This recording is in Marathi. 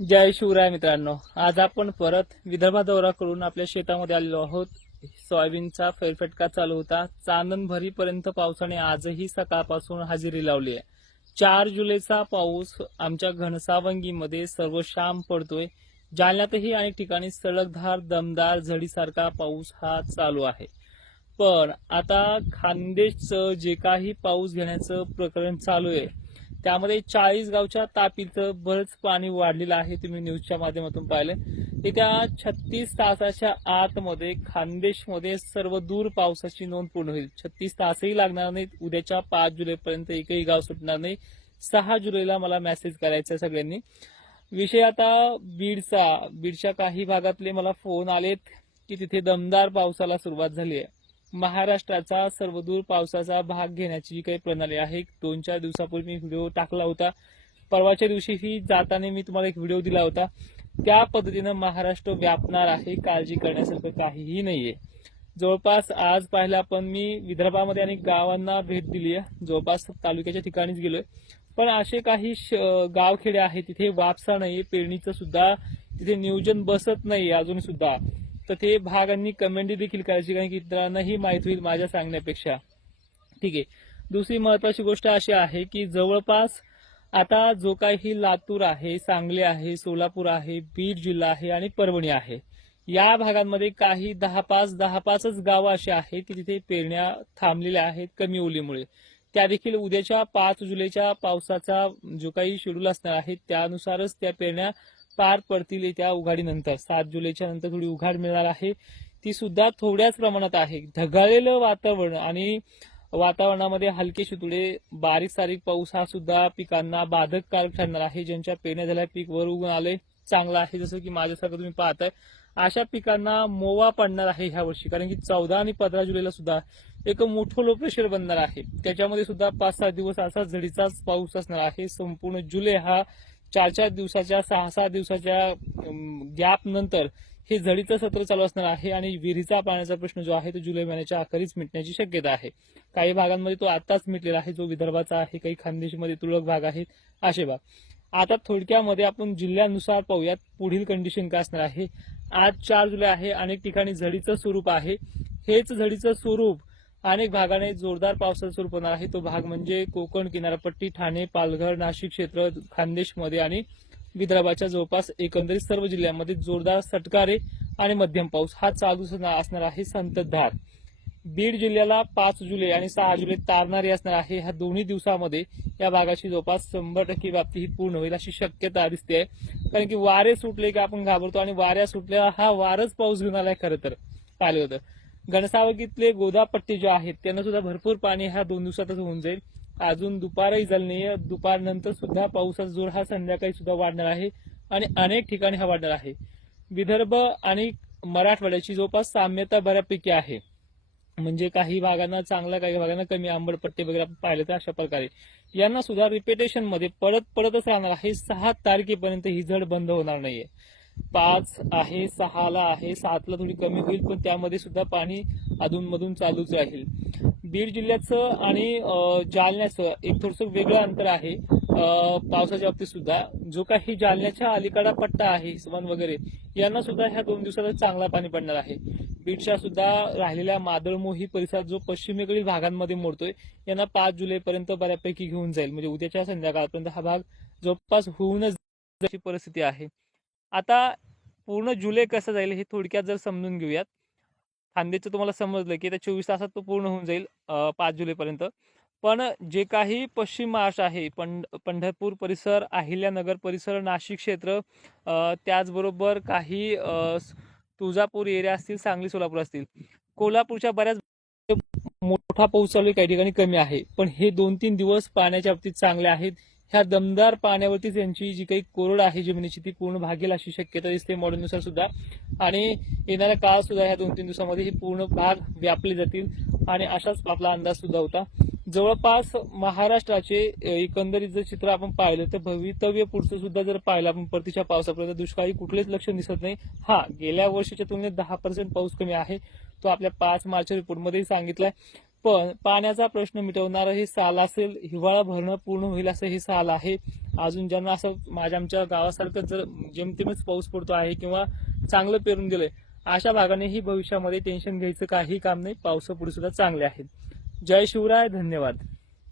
जय शिवराय मित्रांनो, आज आपण परत विदर्भ दौरा करून आपल्या शेतामध्ये आलेलो आहोत। सोयाबीनचा फेरफटका चालू होता। चांदण भरीपर्यंत पावसाने आजही सकाळपासून हजेरी लावली आहे। 4 जुलैचा पाऊस आमच्या घनसावंगीमध्ये सर्वशाम पडतोय। जालन्यातही अनेक ठिकाणी सलगधार दमदार झडीसारखा पाऊस हा चालू आहे। पण आता खानदेशचं जे काही पाऊस घेण्याचं प्रकरण चालू आहे त्यामध्ये 40 गावच्या तापीचं बरंच पाणी वाढलेलं आहे। तुम्ही न्यूजच्या माध्यमातून पाहिलं। येत्या 36 तासाच्या आतमध्ये खानदेशमध्ये सर्व दूर पावसाची नोंद पूर्ण होईल। 36 तासही लागणार नाहीत। उद्याच्या 5 जुलैपर्यंत एकही गाव सुटणार नाही। 6 जुलैला मला मेसेज करायचा सगळ्यांनी। विषय आता बीडच्या काही भागातले मला फोन आलेत की तिथे दमदार पावसाला सुरुवात झाली आहे। महाराष्ट्राचा सर्वदूर पावसाचा भाग घेण्याची जी काही प्रणाली आहे 2-4 दिवसापूर्वी मी व्हिडिओ टाकला होता। परवाच्या दिवशीही जाताना मी तुम्हाला एक व्हिडिओ दिला होता। त्या पद्धतीने महाराष्ट्र व्यापणार आहे, काळजी करण्यासारखं काहीही नाहीये। जवळपास आज पाहिलं आपण मी विदर्भामध्ये अनेक गावांना भेट दिली आहे। जवळपास तालुक्याच्या ठिकाणीच गेलोय। पण असे काही गावखेडे आहेत तिथे वापसा नाही, पेरणीचं सुद्धा तिथे नियोजन बसत नाही अजून सुद्धा। तर ते भागांनी कमेंट देखील करायची, कारण की इतरांनाही माहित होईल माझ्या सांगण्यापेक्षा। ठीक आहे। दुसरी महत्वाची गोष्ट अशी आहे की जवळपास आता जो काही लातूर आहे, सांगली आहे, सोलापूर आहे, बीड जिल्हा आहे आणि परभणी आहे, या भागांमध्ये काही 10-5च गावं अशी आहेत की तिथे पेरण्या थांबलेल्या आहेत कमी ओलीमुळे। त्या देखील उद्याच्या 5 जुलैच्या पावसाचा जो काही शेड्यूल असणार आहे त्यानुसारच त्या पेरण्या पार पडतील। त्या उघाडीनंतर 7 जुलैच्या नंतर थोडी उघाड मिळणार आहे, ती सुद्धा थोड्याच प्रमाणात आहे। ढगाळलेलं वातावरण आणि वातावरणामध्ये हलके शितुडे बारीक सारीक पाऊस हा सुद्धा पिकांना बाधककारक ठरणार आहे। ज्यांच्या पेरण्या झाल्या पीक वर उगून आले चांगलं आहे, जसं की माझ्यासारखं तुम्ही पाहताय अशा पिकांना मोवा पडणार आहे ह्या वर्षी। कारण की 14 आणि 15 जुलैला सुद्धा एक मोठं लो प्रेशर बनणार आहे। त्याच्यामध्ये सुद्धा 5-6 दिवस असा झडीचाच पाऊस असणार आहे। संपूर्ण जुलै हा 4-4 दिवसाच्या 6-6 दिवसाच्या गॅप नंतर हे झडीचं सत्र चालू असणार आहे आणि विहिरीचा पाण्याचा प्रश्न जो आहे तो जुलै महिन्याच्या अखेरीस मिटण्याची शक्यता आहे। काही भागांमध्ये तो आताच मिटलेला आहे, जो विदर्भाचा आहे, काही खानदेशमध्ये तुरळक भाग आहेत असे भाग। आता थोडक्यामध्ये आपण जिल्ह्यानुसार पाहूयात पुढील कंडिशन काय असणार आहे। आज 4 जुलै आहे, अनेक ठिकाणी झडीचं स्वरूप आहे। हेच झडीचं स्वरूप अनेक भागाने जोरदार पावसाचं स्वरूप होणार आहे। तो भाग म्हणजे कोकण किनारपट्टी, ठाणे, पालघर, नाशिक क्षेत्र, खानदेशमध्ये आणि विदर्भाच्या जवळपास एकंदरीत सर्व जिल्ह्यांमध्ये जोरदार सटकारे आणि मध्यम पाऊस हा चालू असणार आहे संततधार। बीड जिल्ह्याला 5 जुलै आणि 6 जुलै तारणारी असणार आहे। ह्या दोन्ही दिवसामध्ये या भागाची जवळपास 100% व्याप्ती ही पूर्ण होईल अशी शक्यता दिसते आहे। कारण की वारे सुटले की आपण घाबरतो आणि वाऱ्या सुटल्या हा वारच पाऊस घेऊन आलाय। खरं तर पाहिलं होतं घनसावंगीतले गोदापट्टी जे आहेत त्यांना सुद्धा भरपूर पाणी ह्या 2 दिवसातच होऊन जाईल। अजून दुपारही झाली नाहीये, दुपारनंतर सुद्धा पावसाचा जोर हा संध्याकाळी सुद्धा वाढणार आहे आणि अनेक ठिकाणी हा वाढणार आहे। विदर्भ आणि मराठवाड्याची जवळपास साम्यता बऱ्यापैकी आहे, म्हणजे काही भागांना चांगला काही भागांना कमी आंबट पट्टे वगैरे आपण पाहिलं तर अशा प्रकारे यांना सुद्धा रिपिटेशन मध्ये पडतच राहणार आहे। 6 तारखेपर्यंत ही झड बंद होणार नाहीये। 5 आहे, 6ला आहे, 7ला थोडी कमी होईल, पण त्यामध्ये सुद्धा पाणी अधूनमधून चालूच राहील। बीड जिल्ह्याचं आणि जालन्याचं एक थोडंसं वेगळं अंतर आहे पावसाच्या बाबतीत सुद्धा। जो काही जालन्याच्या अलीकडा पट्टा आहे हिसवण वगैरे यांना सुद्धा ह्या 2 दिवसात चांगला पाणी पडणार आहे। बीडच्या सुद्धा राहिलेल्या मादळमोही परिसरात जो पश्चिमेकडील भागांमध्ये मोडतोय यांना 5 जुलैपर्यंत बऱ्यापैकी घेऊन जाईल, म्हणजे उद्याच्या संध्याकाळपर्यंत हा भाग जवळपास होऊनच जाण्याची परिस्थिती आहे। आता पूर्ण जुलै कसं जाईल हे थोडक्यात जर समजून घेऊयात। खानदेशचं तुम्हाला समजलं की आता 24 तासात तो पूर्ण होऊन जाईल 5 जुलैपर्यंत। पण जे काही पश्चिम महाराष्ट्र आहे, पंढरपूर परिसर, अहिल्यानगर परिसर, नाशिक क्षेत्र, त्याचबरोबर काही तुळजापूर एरिया असतील, सांगली सोलापूर असतील, कोल्हापूरच्या बऱ्याच मोठा पाऊस चालू आहे, काही ठिकाणी कमी आहे। पण हे 2-3 दिवस पाण्याच्या बाबतीत चांगले आहेत। ह्या दमदार पाण्यावरती त्यांची जी काही कोरड आहे जमिनीची ती पूर्ण भागेल अशी शक्यता दिसते मॉडेलनुसार सुद्धा। आणि येणाऱ्या काळ सुद्धा ह्या 2-3 दिवसामध्ये हे पूर्ण भाग व्यापले जातील आणि असाच आपला अंदाज सुद्धा होता। जवळपास महाराष्ट्राचे एकंदरीत जर चित्र आपण पाहिलं तर भवितव्य पुढचं सुद्धा जर पाहिलं आपण परतीच्या पावसापर्यंत दुष्काळी कुठलेच लक्षण दिसत नाही। हा, गेल्या वर्षीच्या तुलनेत 10% पाऊस कमी आहे, तो आपल्या 5 मार्च रिपोर्टमध्ये सांगितलाय। पण पाण्याचा प्रश्न मिटवणारं हे साल असेल, हिवाळा भरणं पूर्ण होईल असं हे साल आहे अजून ज्यांना असं आमच्या गावासारखं जर जेमतेमच पाऊस पडतो आहे किंवा चांगलं पेरून गेलंय अशा भागानेही भविष्यामध्ये टेन्शन घ्यायचं काही काम नाही. पावसापुढे सुद्धा चांगले आहेत. जय शिवराय. धन्यवाद.